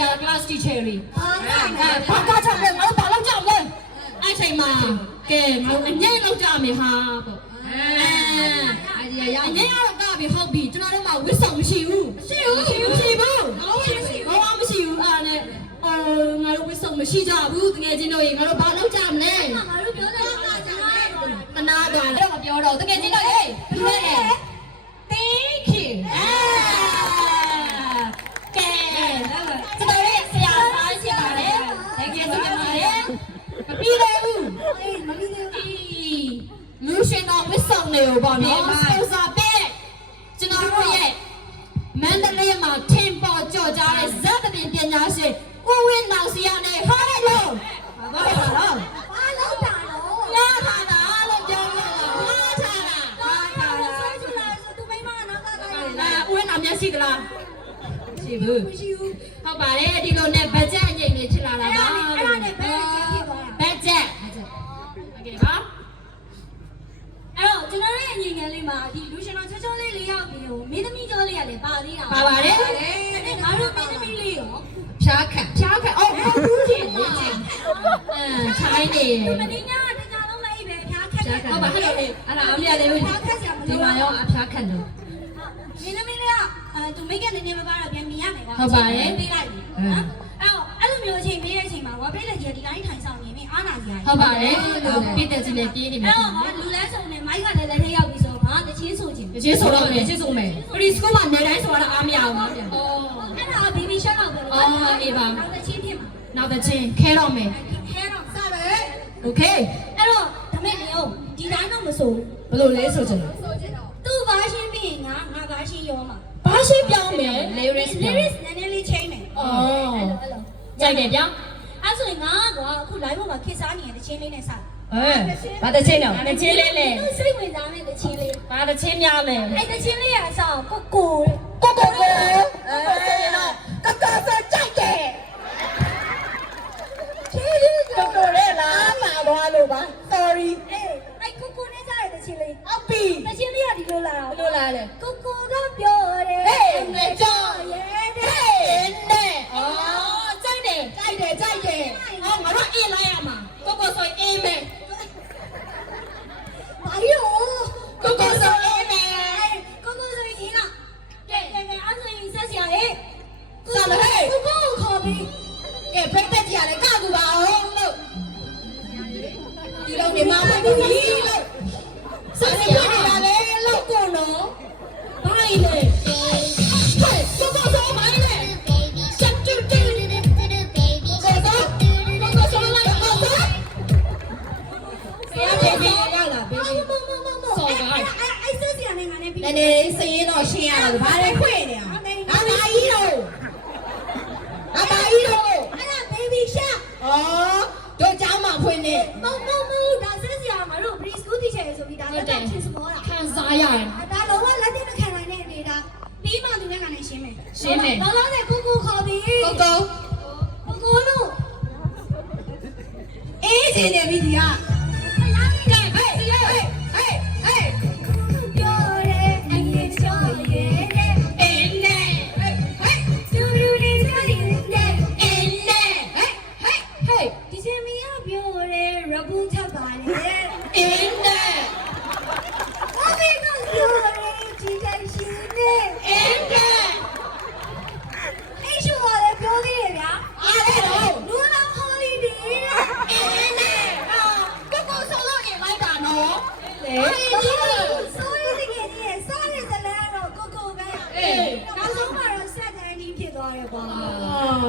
ကြ class teacher လေးဘာကချောင်းလဲငါတို့ဘာလုပ်ကြမလဲအဲ့ချိန်မှာကဲငါတို့အငိမ့်လောက်ကြမယ်ဟာပေါ့အငိမ့်ကတော့ကပြီဟုတ်ပြီကျွန်တော်တို့မှဝစ်ဆောင်မရှိဘူးမရှိဘူးဘာမှမရှိဘူးအားနဲ့ငါတို့ဝစ်ဆောင်မရှိကြဘူးတကယ်ချင်းတို့ရေငါတို့ဘာလုပ်ကြမလဲငါတို့ပြောတယ်တနာသွားတယ်မပြောတော့တကယ်ချင်းတို့ရေဘယ်လိုလဲ Thank you ကဲကျွန်တော်ရဲ့ဆရာသားရှိပါတယ်တကယ်ဆိုကြပါတယ်မပြီးသေးဘူးမပြီးသေးဘူးလူရှင်တော်ဝစ်ဆောင်နေရောပေါ့နော်စပန်ဆာပေးကျွန်တော်တို့ရဲ့မန္တလေးမှာထင်ပေါ်ကြော်ကြားတဲ့ဇတ်တပင်ပညာရှင်ဦးဝင်းနောင်စီရနဲ့ဟားလိုက်လို့ဘာလို့လဲဘာလို့တာလို့ရတာလို့ပြောလို့ဟာချာတာဆွဲချလာဆိုသူမိမနောက်ကဦးဝင်းနောင်မျက်စိကလားရှိဘူးဟုတ်ပါတယ်ဒီလိုနဲ့ဘတ်ဂျက်အငိမ့်လေးဖြစ်လာတာပါအဲ့ဒါနဲ့ဘတ်ဂျက်ဖြစ်သွားတာဘတ်ဂျက်โอเคပါအဲ့တော့ကျွန်တော်ရဲ့အငိမ့်ငယ်လေးမှာဒီလူရှင်တော်ချောချောလေး၄ယောက်ပြီးတော့မင်းသမီးကျော်လေးရတယ်ပါသေးတာပါပါတယ်အဲ့ငါတို့မင်းသမီးလေးရောဖြားခန့်အော်ဘူးချင်းချိုင်းနေမင်းညာတကြလုံးလေးပဲဖြားခန့်ဟုတ်ပါဟဲ့လို့အဲ့ဒါအမရလေးဖြားခန့်ဆရာမလို့ဒီမှာရောအဖြားခန့်တော့မင်းသမီးလေးကသူမိတ်ကနေနေမပါတော့ပြန်မြင်ရမယ်ကွာဟုတ်ပါတယ်ပေးလိုက်ပြီနော်အဲ့လိုမျိုးအချိန်ပေးတဲ့အချိန်မှာဝါပေးတဲ့ကြီးဒီတိုင်းထိုင်ဆောင်နေပြီအားနာကြီးဟုတ်ပါတယ်ပြည်တဲ့ကြီးလည်းပြေးနေမယ်အဲ့တော့လူလဲစုံနေမိုက်ကလည်းလက်ထက်ရောက်ပြီဆိုတော့တချင်းဆိုခြင်းတချင်းဆိုတော့မယ်ချင်းဆိုမယ်ပရီစကူမှာနေတိုင်းဆိုတော့အားမရဘူးအော်အဲ့ဒါဘီဘီရှက်တော့ပဲအော်အေးပါနောက်တချင်းဖြစ်မှာနောက်တချင်းခဲတော့မယ်ခဲတော့စပဲโอเคအဲ့တော့ဒါမဲ့နေအောင်ဒီတိုင်းတော့မဆိုဘယ်လိုလဲဆိုချင်တော့သူ့ဘာရှင်းပြီးရင်ငါဘာရှင်းရောမှာဘာရှင်းပြောင်းမယ် lyrics နည်းနည်းလေးချိန်မယ်အော်ကြိုက်တယ်ဗျာအဲ့ဆိုရင်ငါကွာအခု live ပေါ်မှာခေတ်စားနေတဲ့ချင်းလေးနဲ့စဘာတချင်းတော့တချင်းလေးလေစိတ်ဝင်စားတဲ့တချင်းလေးဘာတချင်းများလဲအဲ့တချင်းလေးကအစားကိုတော့ကကဆိုကြိုက်တယ်ကိုလေလားလာသွားလို့ပါ sorry အဲ့ကိုနဲ့စားတဲ့တချင်းလေးအပီတချင်းလေးကဒီလိုလာဘယ်လိုလာလဲကိုတော့ပြောတယ်ဟေးနေကြောရဲ့တဲ့နဲ့အော်ကြိုက်တယ်ဟောငါတို့အေးလိုက်ရမှာကိုဆိုအေးမယ်ဘာလို့ကိုဆိုအေးမယ်ကိုဆိုအေးလားကဲအဲ့ဆိုရင်ဆက်စရာဟဲ့ဆက်လို့ဟဲ့ကိုခေါ်ပြီးကဲဖိတ်တက်ကြရတယ်ကကူပါအောင်လို့ဒီတော့နေမှာပေါ့ဒီလို့ဆက်စရာနေတာလေလို့ကိုနော်ဘာလဲဟဲ့ကိုဆိုဘာလဲချက်တူတူနည်းနည်းစရင်တော့ရှင်းရတော့ဘာလဲခွေနေအောင်အမကြီးတော့အဲ့ဒါ baby shark တို့เจ้าမှာဖွင့်နေမဒါဆက်စရာငါတို့ pre school teacher ဆိုပြီးဒါလည်းချစ်စမောတာခံစားရတယ်ဒါလုံးဝလက်တင်မခံနိုင်တဲ့အနေဒါပြီးမှသူနဲ့ကနေရှင်းမယ်ဘာလို့လဲကိုခေါ်ပြီးကိုလို့အေးစင်းနေပြီဒီက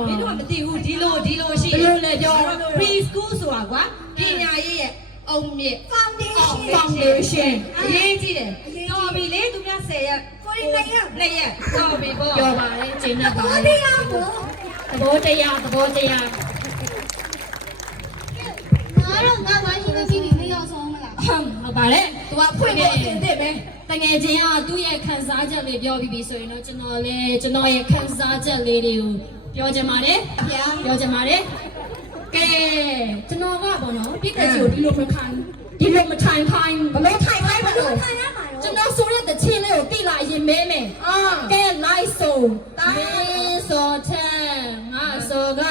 မင်းတို့ကမသိဘူးဒီလိုရှိဘယ်လိုလဲပြော pre school ဆိုတာကွာပညာရေးရဲ့အုံမြင့် foundation အရေးကြီးတယ်တော်ပြီလေသူများ10ရက်ကိုရီ2ရက်တော်ပြီပေါ့ပြောပါလေကျင်းနေပါလေသဘောတရားငါတော့ငါဘာရှိမဖြစ်ပြီးမရောက်ဆုံးမလားဟုတ်ပါလေသူကဖွင့်နေတယ်ပဲတကယ်ချင်းကသူ့ရဲ့ခံစားချက်လေးပြောပြီးဆိုရင်တော့ကျွန်တော်ရဲ့ခံစားချက်လေးတွေကိုပြောချင်ပါတယ်ပြောချင်ပါတယ်ကဲကျွန်တော်ကပေါ့နော်ပြည့်တဲ့ကြီးကိုဒီလိုမထိုင်ခိုင်းဘလို့ထိုင်ခိုင်းမလို့ကျွန်တော်ဆိုတဲ့တချင်းလေးကိုတိလာရင်မဲမယ်ကဲ like ဆိုတိုင်းဆိုတဲ့ငါ က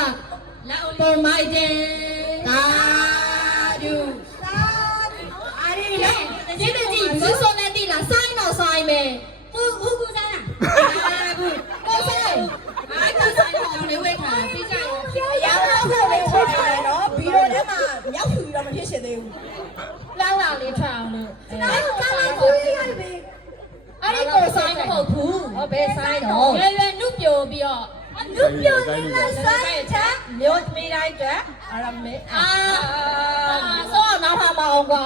ပုံမိုက်တယ်သာဓုအားရလေဒီတကြီးဘယ်ဆိုနေတိလားဆိုင်တော့ဆိုင်မယ်ဟုတ်ကူစားလားဘူးကိုဆိုင်အားကဆိုင်တော့လေဝဲခါပြီးကြရော ရောင်းတော့ပဲထွက်ထားတယ်နော်ဘီရိုထဲမှာမြောက်ဖြူပြီးတော့မဖြစ်ရှင်သေးဘူး လောင်းလောင်းလေးထွက်အောင်လို့ ကားလိုက်ကိုရရပဲ အဲ့ဒီကိုဆိုင်မဟုတ်ဘူးဟောဘယ်ဆိုင်တော့ရွယ်ရွယ်နုပြိုပြီးတော့ နုပြိုနေတာဆိုင်ချာမြို့မိတိုင်းအတွက်အရမေဆောနောက်ထားမအောင်ကွာ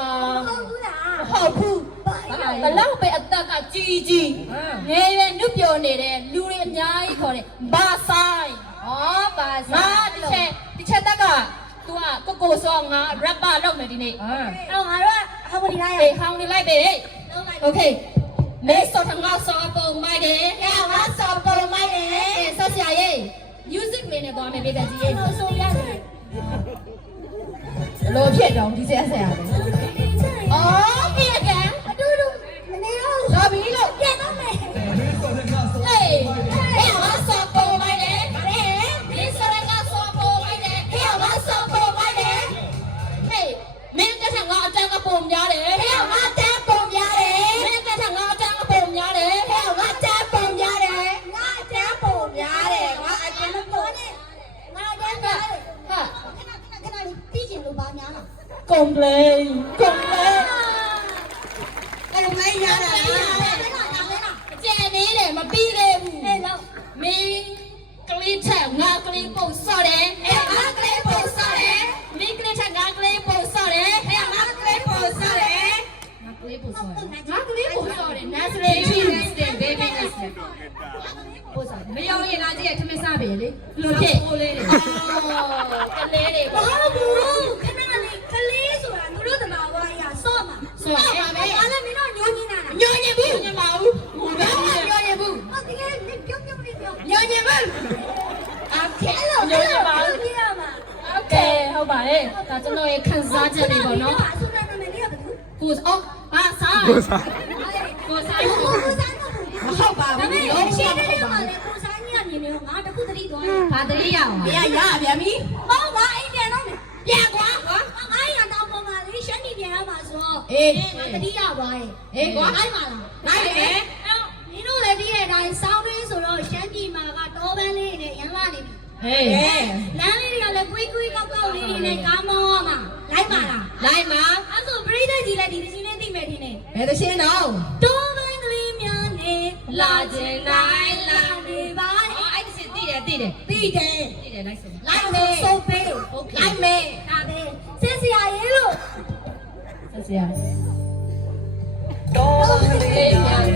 ဟုတ်ဘူးလား ဟုတ်ဘူးဘလောက်ပဲအသက်ကကြီးကြီးငယ်ရွယ်နုပြိုနေတဲ့လူတွေအများကြီးခေါ်တယ်ဘာဆိုင်ဘာဆိုင်ဒီချက်တက်က तू ကကိုဆောငါ rapper လုပ်မယ်ဒီနေ့အဲ့တော့ငါတို့ကဟောမဒီလိုက်ရ ဟေးဟောင်းနေလိုက်ပဲโอเคမဲဆောထငါဆောပုံမိုက်တယ်ငါဆောပုံမိုက်တယ်ဆက်ဆရာရေး music လေးနဲ့သွားမယ်ပြည်သက်ကြီးရေး ဆိုရတယ် ဘလို့ဖြစ်တော့ဒီဆက်ဆရာပဲအော်ပြည်ကန် အတူတူမနေတော့ တော့ပြီလို့ ပြန်တော့မယ် ဟေးငါဆောပုံမိုက်တယ်မဲဆောငါဆောပုံမိုက်တယ်ငါဆောပုံမိုက်တယ်ဟေးမင်းတက်ငါအတန်းကပုံများတယ်ငါတန်းပုံရတယ် မင်းတက်ငါအတန်းကပုံများတယ် ငါတန်းပုံရတယ်ငါတန်းပုံရတယ်ငါအတန်းပုံနဲ့ငါတန်းပုံရတယ် ဟာ ခဏလေးပြီးကျင်လို့ပါများလား complain ရတာ ကျန်နေတယ်မပြီးသေးဘူး အဲ့တော့ မင်းကလေးထက်ငါကလေးပုံစော့တယ် ငါကလေးပုံစားတယ် မင်းကလေးထက်ငါကလေးပုံစော့တယ် ငါကလေးပုံစားတယ် ငါကလေးပုံစော့တယ်ငါကလေးပုံစော့တယ် Nazareth Jesus baby is ပုံစော့မယောရင်လာကြည့်ရထမင်းစားပြီလေလို့ဖြစ်ကလေးတွေ ဘာလို့ခဏလေးကလေးဆိုတာသူတို့တဘာဝအရာစော့မှာ စော့ပါပဲ အဲ့ဒါမင်းတို့ညှိုးညင်းတာ ညောညင်ဘူးညမဘူးဘာမှညောညင်ဘူး ဟုတ်တကယ်ပြုံးပြုံးလေးပြော ညောညင်ဘူးโอเคညောညင်ပါ ကြည့်ရမှာ โอเคဟုတ်ပါရဲ့ဒါကျွန်တော်ရဲ့ခံစားချက်တွေပေါ့နော် အဆူနာမည်လေးကဘယ်သူ ကိုအော်ဘာဆိုင်ကိုဆိုင်ကိုဆိုင် ကိုဆိုင်က မဟုတ်ပါ ဒါ ဘူး ပေ ရော မဲ့ရှင်းနေတယ်မှာလေကိုဆိုင်ကြီးကမြင်နေတော့ငါတခုတတိသွားတယ် ဘာတရိရအောင် ရပြန်ပြီဟောငါအိမ်ပြန်တော့မယ်ပြန်ကွာငါရတောင်းပေါ်မှာလေရှမ်းပြည်ပြန်ရမှာဆိုတော့ငါတတိရသွားရဲ့ အေးကွာ နိုင်ပါလားနိုင်တယ်အဲ့နင်တို့လည်းဒီရဲ့အတိုင်းစောင်းရင်းဆိုတော့ရှမ်းပြည်မှာကတောပန်းလေးနဲ့ရန်လာနေပြီ ဟေး လမ်းလေးတွေကလည်းကွေးကွေးကောက်ကောက်လေးတွေနဲ့ကားမောင်းရမှာလိုက်ပါလား လိုက်မှာ အဲ့ဆိုပရိသတ်ကြီးလည်းဒီတစ်ချင်းလေးသိမယ်ထင်တယ် ဘယ်သရှင်တော့ တောပန်းကလေးများနဲ့ လာခြင်းနိုင်လာ နေပါ အော်အဲ့သရှင်သိတယ်သိတယ် ပြီးတယ် သိတယ်လိုက်စမ်း လိုက်မယ်စုပ်ပေးလိုက်မယ်ဒါပဲစစ်စရာရေးလို့ ဆက်စရာတော့လေးများ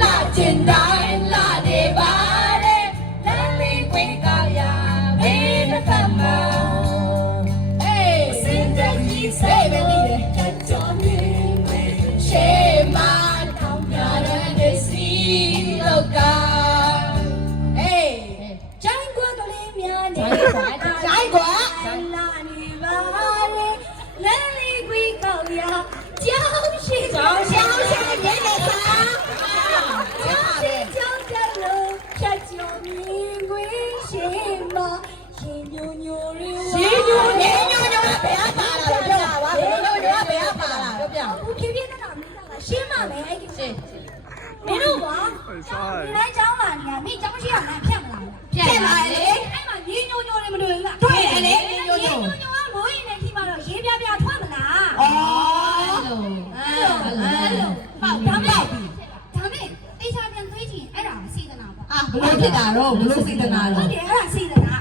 လာခြင်းတိုင်းလာနေပါတဲ့လမ်းလေးကွေးကောက်ရဘေးတစ်ဖက်မှာဟေးစင်တဲ့ကြီးစိတ်ပဲနေတယ်ကြော်နေရှေးမတောင်းပြတဲ့စီလောကဟေး ကျိုင်းကွက်ကလေးများနဲ့ ကျိုင်းကွက် လာနေပါလေလမ်းလေးကွေးကောက်ရကြောင်းရှိနေနေစားကြောင်းရှိကြောင်းတယ်လို့ဖြတ်ကျော်မြင်ခွင့်ရှိမှာရှင်ညိုညိုလေး ရေညိုနေညိုညိုဘယ်ပါလာလဲပြောပါရေညိုညိုဘယ်ပါလာပြောပြ ဘူးဖြည်းဖြည်းနဲ့တော့မင်းကရှင်းပါမယ်အဲ့ဒီရှင်းမင်းတို့ကဒီတိုင်းကျောင်းလာနေတာမင်းကျောင်းရှိရမှဖြတ်မလား ဖြတ်ပါလေ အဲ့မှာရေညိုညိုလေးမတွေ့ဘူးလား တွေ့တယ်လေ ရေညိုညိုကမိုးရင်နဲ့ထိမှတော့ရေပြပြထွက်မလား အော်အဲ့လို ပေါ့ဒါမဲ့တေချာပြန်သွေးကြည့်အဲ့ဒါစေတနာပေါ့ အာဘလို့ဖြစ်တာတော့ဘလို့စေတနာ ဟု တော့ တ်တယ်အဲ့ဒါစေတနာ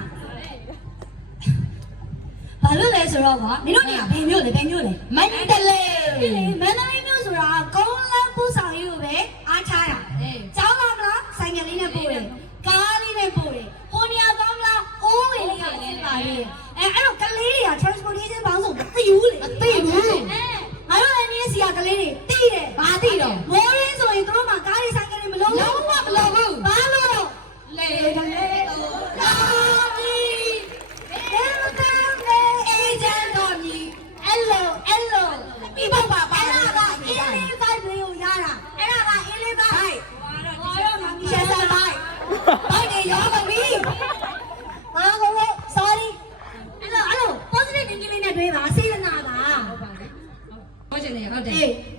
ဘာလို့လဲဆိုတော့ကွာမင်းတို့နေကဘယ်မျိုးလဲဘယ်မျိုးလဲ မန္တလေး မန္တလေးမျိုးဆိုတာကုန်းလန်းပူဆောင်ရေးကိုပဲအားချတာကျောင်းလာမလားဆိုင်ငယ်လေးနဲ့ပို့တယ်ကားလေးနဲ့ပို့တယ်ဟိုနေရာကောင်းမလားအိုးဝင်လေးကလည်းပါလေအဲ့တော့ကလေးတွေက transportation ပေါင်းစုံမသိဘူးလေ မသိဘူး ငါတို့လည်းနည်းစီကကလေးတွေသိတယ် ဘာသိတော့ မိုးရင်းဆိုရင်တို့မှကားလေးဆိုင်ကလေးမလုံး လုံးဝမလုပ်ဘူး ဘာလို့ လေတလေ ကာဒီဘယ်လိုလဲအေဂျင့်တော်ကြီးအဲ့လိုပြီးပါပါအဲ့ဒါကအင်းလေးဘိုက်လေးကိုရတာအဲ့ဒါကအင်းလေးဘိုက်ဟောတော့မှမီရှယ်ဆန်ဘိုက်ဘိုက်တွေရောမပြီးငါကတော့စော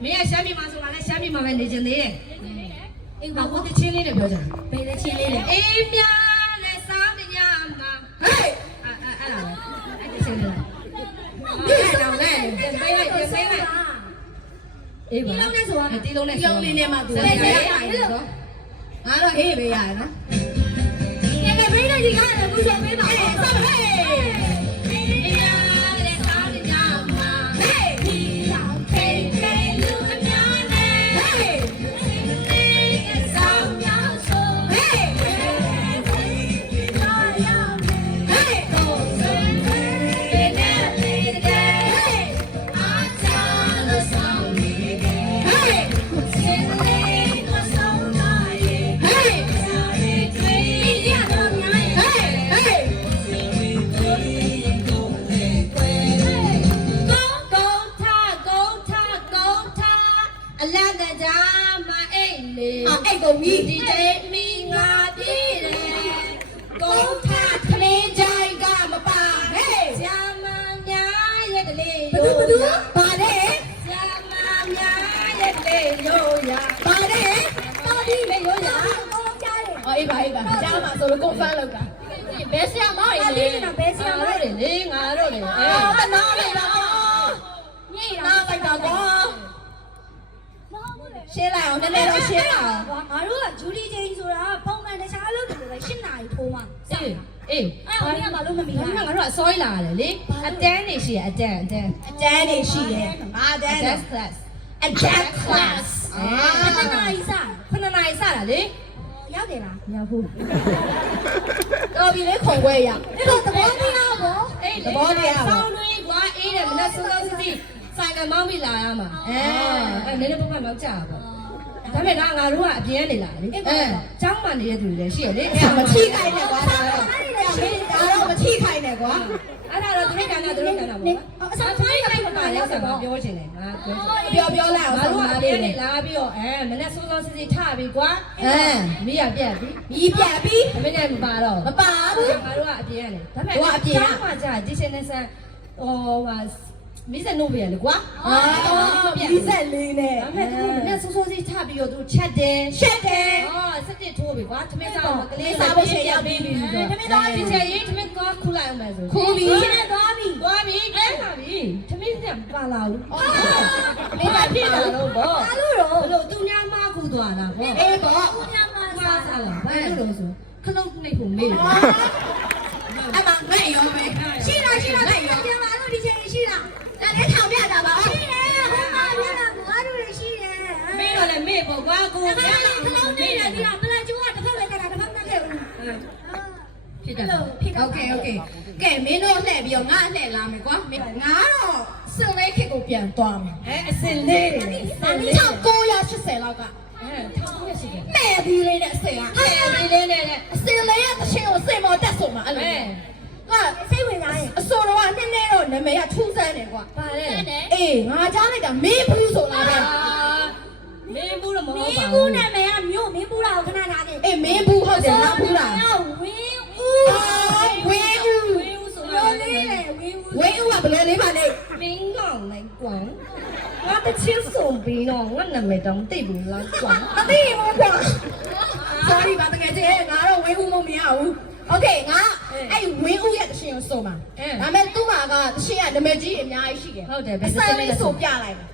မင်းကရှမ်းပြည်မှာဆိုမှလည်းရှမ်းပြည်မှာပဲနေကျင်သေးတယ်အေးဘာကိုတချင်းလေးနဲ့ပြောကြ ဘယ်လိုချင်းလေးလဲ အေးမြနဲ့စားမညမှာဟေးအဲ့ဒါအဲ့တချင်းလေးဒီတော့လဲပြန်ပေးလိုက်အေးပါတီးလုံးနဲ့ဆိုရမယ်တီးလုံးလေးနဲ့မှသူလည်းရရတယ်နော်ငါတော့ဟေးပဲရရနော်ကဲကဲဘယ်လိုဒီကားလဲဘူးဆိုပေးပါအေးဆက်ဟေးအေးမြနဲ့စားမညမှာဟေးဒီရောက်ခေးခေးလူအများနဲ့ဟေးအဲ့ကုန်ပြီဒီတေးမီငါပြေးတယ်ကုန်းထခလင်းကြိုင်ကမပါဟေးဂျာမန်များရဲ့ကလေးရိုးရာပါတဲ့ဂျာမန်များရဲ့ကလေးရိုးရာပါတဲ့တော်ဒီလေရိုးရာကောင်းကြတယ်အော်အေးပါကြားမှာဆိုလို့ confirm လုပ်တာဘယ်ဆရာမကြီးလဲဘယ်ဆရာမကြီးလေငါတို့လေတနာလိုက်ပါညိနာလိုက်ပါကွာရှင်းလိုက်အောင်နည်းနည်းတော့ရှင်းအောင် ငါတို့ကဂျူလီချင်းဆိုတာပုံမှန်တခြားအလုပ်တွေပဲ8နာရီထိုးမှစောင့်အေးအဲ့ဒါကဘာလို့မမီလဲငါတို့အစောကြီးလာရတယ်လေအတန်းနေရှိရအတန်းနေရှိတယ်ဘာအတန်း class အတန်း class 8နာရီစ9နာရီစတာလေရောက်တယ်လားမရောက်ဘူးတော်ပြီလေခုံခွဲရအဲ့တော့သဘောတရားပေါ့အေးသဘောတရားဆောင်းတွင်းကွာအေးတယ်မနဲ့စောစောစီစီဆိုင်ကမောင်းပြီးလာရမှာနည်းနည်းပုံမှန်မောက်ကြပါပေါ့ဒါပေမဲ့ငါတို့ကအပြင်းနေလာလေကျောင်းမှနေတဲ့သူတွေလည်းရှိရလေမချိခိုင်းနဲ့ကွာဒါတော့မချိခိုင်းနဲ့ကွာအဲ့ဒါတော့သူတို့ကဏ္ဍပေါ့အစားဖိုင်းခိုင်းပါလေဆိုတော့ပြောချင်တယ်ငါပြောလိုက်အောင်ငါတို့ကအပြင်းနေလာပြီးတော့မနဲ့စောစောစီစီထပြီးကွာမီးရပြတ်ပြီမင်းနဲ့မပါတော့မပါဘူးငါတို့ကအပြင်းနေဒါပေမဲ့ကျောင်းမှကြာဒီစနေဆန်ဟိုဟာမီးစက်နိုးပြရလေကွာမီးစက်လေးနဲ့ဒါပေမဲ့သူကနဲ့ဆိုးဆိုးစီချပြီးတော့သူချက်တယ်စက်တစ်ထိုးပြီကွာသမင်းစားကလေးစားဖို့ချိန်ရောက်ပြီသမင်းသားဒီချိန်ရေးသမင်းသွားခူးလိုက်အောင်မယ်ဆိုခိုးပြီးရှင်းသွားပြီအဲ့ပါပြီသမင်းကပါလာဘူးမင်းကဖြစ်လာတော့ဗောဘာလို့တော့ဘလို့သူများမခူးသွားတာဗောအေးဗောသူများမစားလာဘာလို့လို့ဆိုခလုံးနှိပ်ဖို့မေးတယ်အဲ့မှာငဲ့ရောပဲရှိတာငဲ့ရောပြန်ပါလို့ဒီချိန်ရှိတာဒါလည်းထောင်ပြတာပါရှိတယ်ဟိုမှာပြတာငါတို့ရှိတယ်မေးတော့လည်းမေးပေါ့ကွာကိုခလုံးနေတယ်ဒီကပလာကျိုးကတစ်ဖက်လိုက်တာတစ်ဖက်မခဲ့ဘူးဖြစ်တယ်โอเคကဲမင်းတို့လှည့်ပြီးတော့ငါလှည့်လာမယ်ကွာငါတော့စင်လေးခစ်ကိုပြန်သွားမယ်အစင်လေး1980လောက်ကမဲ့ဒီလေးနဲ့အစင်ကအစင်လေးရဲ့တချင်ကိုစင်မော်တက်ဆိုမှာအဲ့လိုကစိတ်ဝင်စားရင်အစောတော့နည်းနည်းတော့နာမည်ကထူးဆန်းတယ်ကွာဗါလဲအေးငါကြားလိုက်တာမင်းဘူးဆိုလားပဲမင်းဘူးတော့မဟုတ်ပါဘူးမင်းဘူးနာမည်ကမြို့မင်းဘူးလားခဏထားခဲ့အေးမင်းဘူးဟုတ်တယ်ငါဘူးလားဝင်းဦးဆိုတော့လေးလေဝင်းဦးကဘယ်လိုလေးပါလဲမင်းကောင်လိုက်ကွာငါတချင်းစုံပြီးတော့ငါနာမည်တော့မသိဘူးလားကွာမသိဘူးကွာ sorry ပါတကယ်ချင်းငါတော့ဝင်းဦးမမရဘူးโอเคငါအဲ့ဝင်းဦးရဲ့တရှင်ကိုစုံပါဒါပေမဲ့သူ့မှာကတရှင်ကနာမည်ကြီးအများကြီးရှိတယ်ဟုတ်တယ်ဘယ်စလေးဆိုပြလိုက်ပါ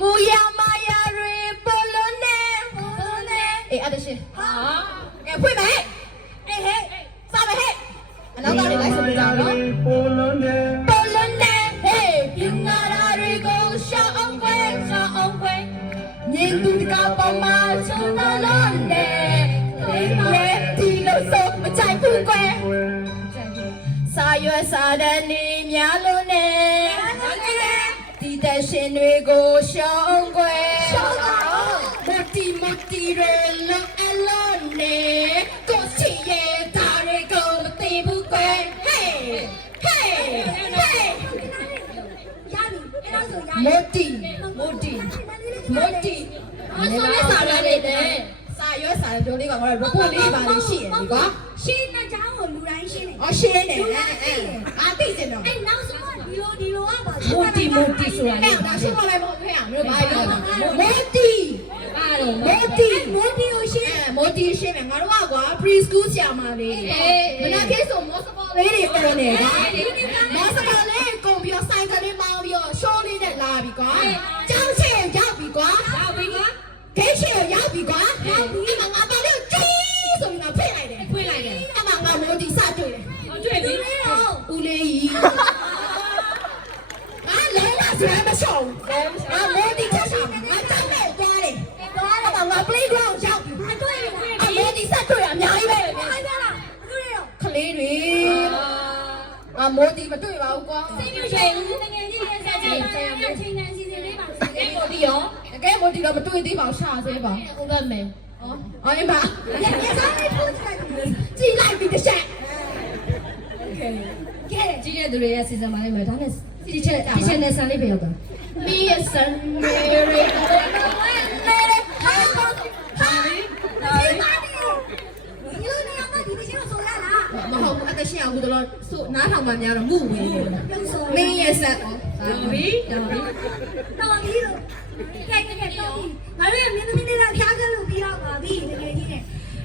မူယာမာယာရီပိုလိုနဲအေးအဲ့တရှင်ဟာကဲဖွင့်မယ်အေးဟဲ့စားမယ်ဟဲ့အနောက်သားတွေလိုက်ဆိုပြကြအောင်နော်ပိုလိုနဲဟေးပြင်းနာရီကိုရှောင်းအောင်ခွဲမြင်သူတကပေါ်မှာချုံတော်လုံးနဲ့ဒီလိုဆိုမချိုက်ဘူးကွယ်စာရွက်စာတမ်းနေများလို့နဲ့ဒီတဲ့ရှင်တွေကိုရှောင်းကွယ်မတီရလုံးအလုံးနဲ့ကိုစီရဲ့ဒါတွေကိုမသိဘူးကွယ်ဟေးရပြီအဲ့ဒါဆိုရမိုတီအစောလေးစာရတယ်တဲ့စာရွက်စာတပြောလေးကငါတို့ report လေးပါလေးရှိရဒီကွာရှင်းတဲ့ကြောင်းကိုလူတိုင်းရှင်းတယ်ရှင်းတယ်အဲ့သိချင်တော့အဲ့နောက်ဆုံးဒီလိုကပါ မိုတီဆိုတာလေ ဒါရှင်းမလိုက်ပေါ့ခင်ဗျာမင်းတို့ဘာပြောတာမိုတီအားလုံးမိုတီကိုရှင်းမိုတီရှင်းမယ်ငါတို့ကကွာ preschool ဆရာမလေးမနက်ခင်းဆိုမောစပေါ်လေးတွေပေါ်နေတာမောစပေါ်လေးကုန်ပြီးတော့ဆိုင်ကလေးမောင်းပြီးတော့ရှိုးလေးနဲ့လာပြီကွာကျောင်းချေရောက်ပြီကွာဒိတ်ချေရောက်ပြီကွာဒီမှာငါတော်လေးကြီးဆိုပြီးတော့ဖိတ်လိုက်တယ်အမငါမိုတီစတွေ့တယ်ဦးလေးကြီးလဲလာစမ်းမရှောင်းမိုတီချက်ဆောင်ငါတောင်းနဲ့သွားတယ်ငါ playground ရောက်ပြီမိုတီစတွေ့အများကြီးပဲခလေးတွေမိုတီမတွေ့ပါဘူးကွာ စိတ်ညစ်ချင်ဦးငယ်ကြီးရဲ့ဆက်ကြည့်ချိန်ခံစီစဉ်လေးပါတကယ် မိုတီရောတကယ်မိုတီတော့မတွေ့သေးပါဘူးရှာသေးပါ ဟုတ်ပါမယ် အော်အင်းပါကြည့်လိုက်ပြီတစ်ချက် ကဲကြီးတဲ့သူတွေရဲ့စီစဉ်ပါလိမ့်မယ်ဒါနဲ့ဒီချက်နဲ့ဆန်လေးပဲရောက်တာ မီးရဲ့ဆန်မေရီဟာမဟုတ်ဘူးအတရှိအောင်ကတော့ဆိုနားထောင်မှများတော့မှုဝေးမင်းရဲ့ဆက်တော်ပြီလို့ကဲငါတို့ရဲ့မင်းသမီးတွေကဖျားကြလို့ပြီးတော့ပါပြီတကယ်ကြီးနဲ့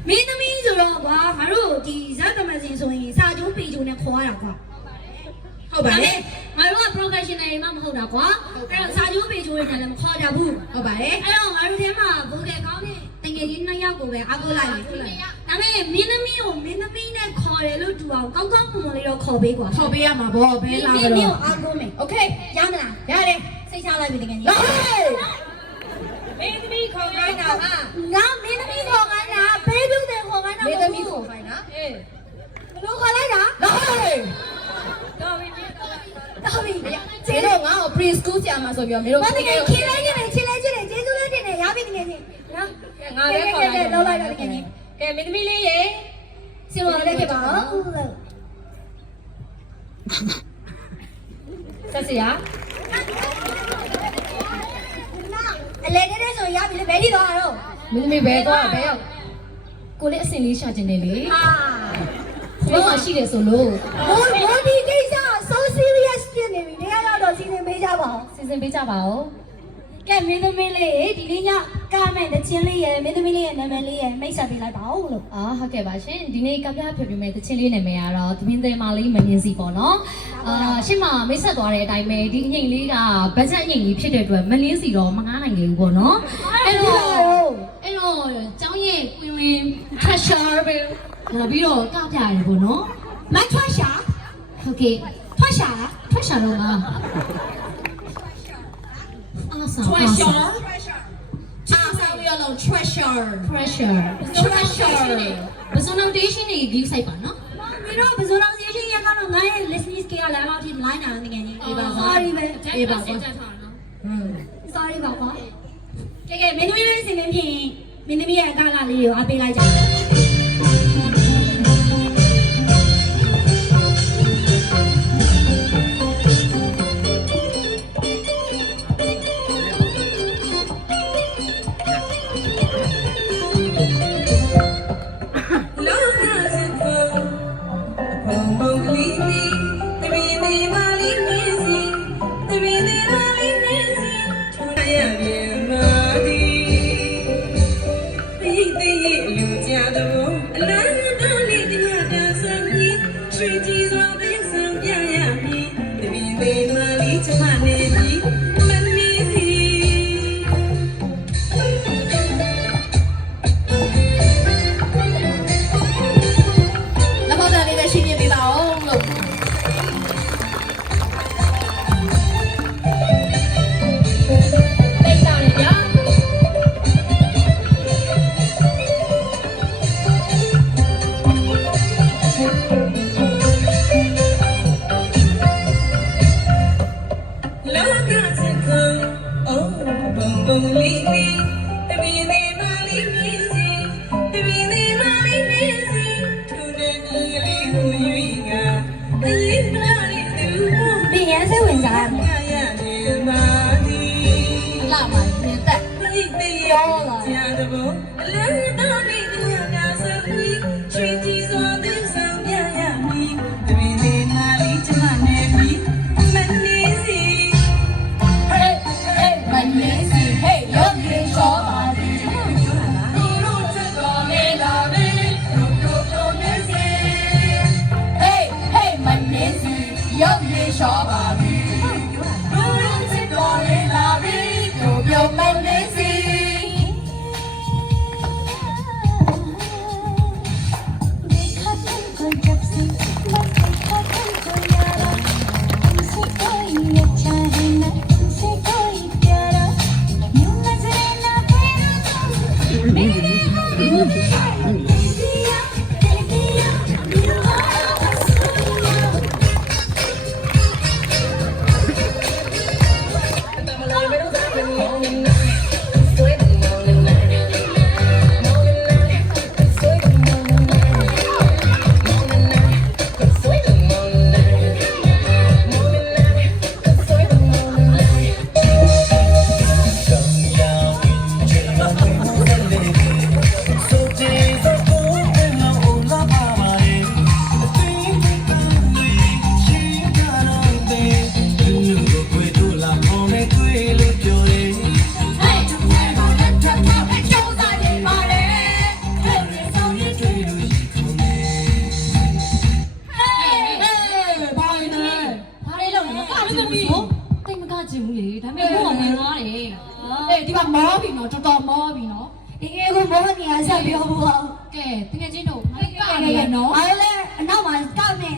မင်းသမီးဆိုတော့ကွာငါတို့ဒီဇက်တမစင်ဆိုရင်စာကျိုးပေကျိုးနဲ့ခေါ်ရတာကွာဟုတ်ပါလေငါတို့က professional တွေမှမဟုတ်တာကွာအဲ့တော့စာကျိုးပေကျိုးတွေနဲ့လည်းမခေါ်ကြဘူး ဟုတ်ပါလေ အဲ့တော့ငါတို့ထဲမှာဘိုးကကောင်းတဲ့တကယ်ကြီးနှစ်ယောက်ကိုပဲအားကိုးလိုက်ပြီဒါပေမဲ့မင်းသမီးကိုမင်းသမီးနဲ့ခေါ်တယ်လို့တူအောင်ကောင်းကောင်းမွန်မွန်လေးတော့ခေါ်ပေးကွာ ခေါ်ပေးရမှာပေါ့ဘယ်လာကြတော့ အားကိုးမယ် โอเค ရမလား ရတယ် စိတ်ချလိုက်ပြီတကယ်ကြီး လာဟေး မင်းသမီးခေါ်ခိုင်းတာဟာငါမင်းသမီးခေါ်ခိုင်းတာဘေးပြုတ်တယ်ခေါ်ခိုင်းတာ မင်းသမီးခေါ်ခိုင်းတာ အေးဘလို့ခေါ်လိုက်တာ လာဟေး တော်ပြီကျေတော့ငါ့ကို preschool ဆရာမဆိုပြီးတော့မင်းတို့ ဘာတကယ်ခင်းလိုက်နေတယ်ချင်းလိုက်ချင်းတယ်ကျေးဇူးလေးတင်တယ်ရပြီတကယ်ကြီးနော် ငါလည်းခေါ်လိုက် လောက်လိုက်တော့တကယ်ကြီးကဲမင်းသမီးလေးရေစီလိုလေးခဲ့ပါဦးဆက်စီရအလဲတဲ့ဆိုရပြီလေဘယ်ဒီတော့တော့ မင်းသမီးဘယ်တော့ဘယ်ရောက်ကိုလေးအစင်လေးရှာကျင်တယ်လေ အာ ဘယ်မှာရှိတယ်ဆိုလို့ မိုးဒီကိစ္စ so serious ဖြစ်နေပြီနေရာတော့စီစဉ်ပေးကြပါဦး စီစဉ်ပေးကြပါဦး ကဲမင်းသမီးလေးဒီနေ့ညကားမဲ့တချင်းလေးရယ်မင်းသမီးလေးရဲ့နာမည်လေးရယ်မိတ်ဆက်ပေးလိုက်ပါဦးလို့ ဟုတ်ကဲ့ပါရှင်ဒီနေ့ကပြဖြတ်ပြမယ်တချင်းလေးနာမည်ကတော့သမင်းသိမလေးမမြင်စီပေါ့နော်ရှင်းမမိတ်ဆက်သွားတဲ့အတိုင်းပဲဒီအငိမ့်လေးကဘတ်ဂျက်အငိမ့်ကြီးဖြစ်တဲ့အတွက်မလင်းစီတော့မငားနိုင်ဘူးပေါ့နော်အဲ့တော့ကျောင်းရဲ့ကွင်းဝင် pressure ပဲလာပြီးတော့ကပြရတယ်ပေါ့နော် မထွက်ရှာ ဟုတ်ကဲ့ ထွက်ရှာ တော့ငါawesome treasure အားဆောင်ရအောင် treasure ဘယ်ဆိုတော့ presentation တွေ view site ပါနော် မင်းတို့ဘယ်ဆိုတော့ station ရကတော့ငါရဲ့ listening skill ကလည်းတော့ဖြစ် line နာနေငယ်ကြီးအေးပါ sorry ပဲ အေးပါကွာ sorry ပါကွာကဲမင်းတို့လေးစီစဉ်ဖြင့်မင်းသမီးရဲ့အကားကလေးကိုအားပေးလိုက်ကြ မောပြီနော်တော်တော်မောပြီနော် ဒီငယ်ကိုမောနေရဆက်ပြောဖို့အောင် ကဲတကယ်ချင်းတို့ဖိတ်ကနေရနော် အားလည်းအနောက်မှာကောက်နေ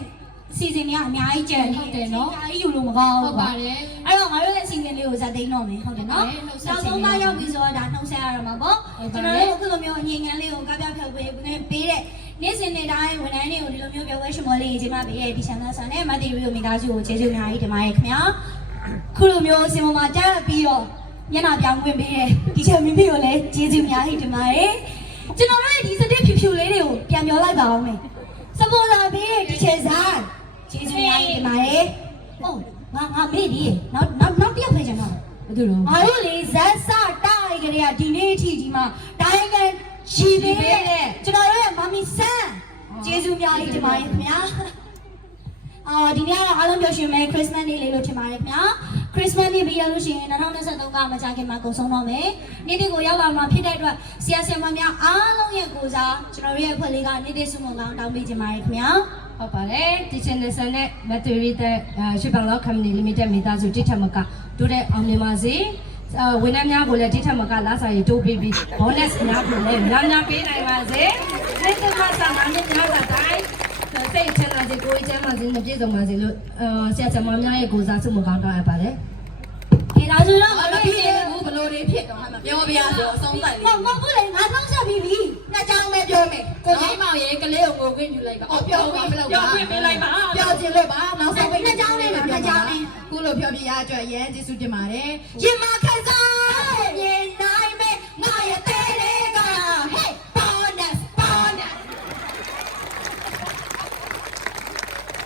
စီစဉ်နေအများကြီးကျန်နေတယ်နော်အများကြီးယူလို့မကောင်း ဟု ဘူး တ်ပါတယ် အဲ့တော့ငါတို့ရဲ့အစီအစဉ်လေးကိုဇာတ်သိမ်းတော့မယ်ဟုတ်တယ်နော်နောက်ဆုံးသားရောက်ပြီဆိုတော့ဒါနှုတ်ဆက်ရတော့မှာပေါ့ကျွန်တော်တို့အခုလိုမျိုးအငြိမ်ငန်းလေးကိုကပြဖြောက်ပေးတဲ့နေ့စဉ်နေ့တိုင်းဝန်ထမ်းတွေကိုဒီလိုမျိုးပြောပွဲရှင်မောလေးချိန်မှပေးရဲ့ဒီချန်နယ်ဆန်နဲ့မတ်တီဗီယိုမိသားစုကိုကျေးဇူးအများကြီးတင်ပါတယ်ခင်ဗျာခုလိုမျိုးစင်ပေါ်မှာတက်ပြီးတော့မျက်နှာပြောင်းခွင့်ပေးတဲ့ဒီချက်မိမိကိုလည်းကျေးဇူးအများကြီးတင်ပါတယ်ကျွန်တော်တို့ရဲ့ဒီစတဲ့ဖြူဖြူလေးတွေကိုပြန်ပြောလိုက်ပါအောင်မယ်စပေါ်လာပေးတဲ့ဒီချက်စားကျေးဇူးများကြီးတင်ပါတယ်ဟုတ်ငါမေ့ဒီနောက်တစ်ယောက်ဖိတ်ချင်တော့ ဘာလို့လဲ ငါတို့လေဇက်စတိုက်ကြတဲ့ဒီနေ့အထိဒီမှာတိုင်းကန်ရှိပေးတဲ့ကျွန်တော်တို့ရဲ့မမီဆန်းကျေးဇူးများကြီးတင်ပါတယ်ခင်ဗျာဒီနေ့ကတော့အားလုံးပြောရှင်မယ်ခရစ်စမတ်နေ့လေးလို့ထင်ပါတယ်ခင်ဗျာခရစ်စမတ်နေ့ပြီးရလို့ရှိရင်2023ကမကြခင်မှာကုန်ဆုံးတော့မယ်နေ့တစ်ကိုရောက်လာမှာဖြစ်တဲ့အတွက်ဆရာဆရာမများအားလုံးရဲ့ကိုစားကျွန်တော်တို့ရဲ့အဖွဲ့လေးကနေ့တစ်စုမုံကောင်းတောင်းပေးချင်ပါတယ်ခင်ဗျာ ဟုတ်ပါတယ်ဒီချန်နယ်ဆန်နဲ့မက်ထရီတဲ့ရွှေပောင်လော့ company limited မိသားစုတိထက်မကတို့တဲ့အောင်မြင်ပါစေဝန်ထမ်းများကိုလည်းတိထက်မကလာစာရေးတိုးပေးပြီး bonus များကိုလည်းများပေးနိုင်ပါစေနေ့တစ်မှာစာနာနဲ့နောက်တာတိုင်းစိတ်ချမ်းသာစေကိုယ်ချမ်းသာစေနဲ့ပြည့်စုံပါစေလို့ဆရာဆရာမများရဲ့ကိုစားစုမကောင်းတောင်းအပ်ပါတယ် ဒီတော့ဆိုတော့ ဘာလို့ဖြစ်လဲဘူးဘလို့တွေဖြစ်တော့ဟာမပြောပြရဆိုအဆုံးတိုက် မဟုတ်လေငါတော့ဆက်ပြီးပြီ နှစ်ကြောင်းပဲပြောမယ်ကိုကြီးမောင်ရဲ့ကလေးကိုငိုခွင့်ယူလိုက်ပါပြောခွင့်ပေးလိုက်ပါပြောချင်လို့ပါနောက်ဆုံး နှစ်ကြောင်းလေးလားနှစ်ကြောင်းလေး ခုလိုပြောပြရအတွက်ရဲကျေးဇူးတင်ပါတယ် ရင်မခန်းစား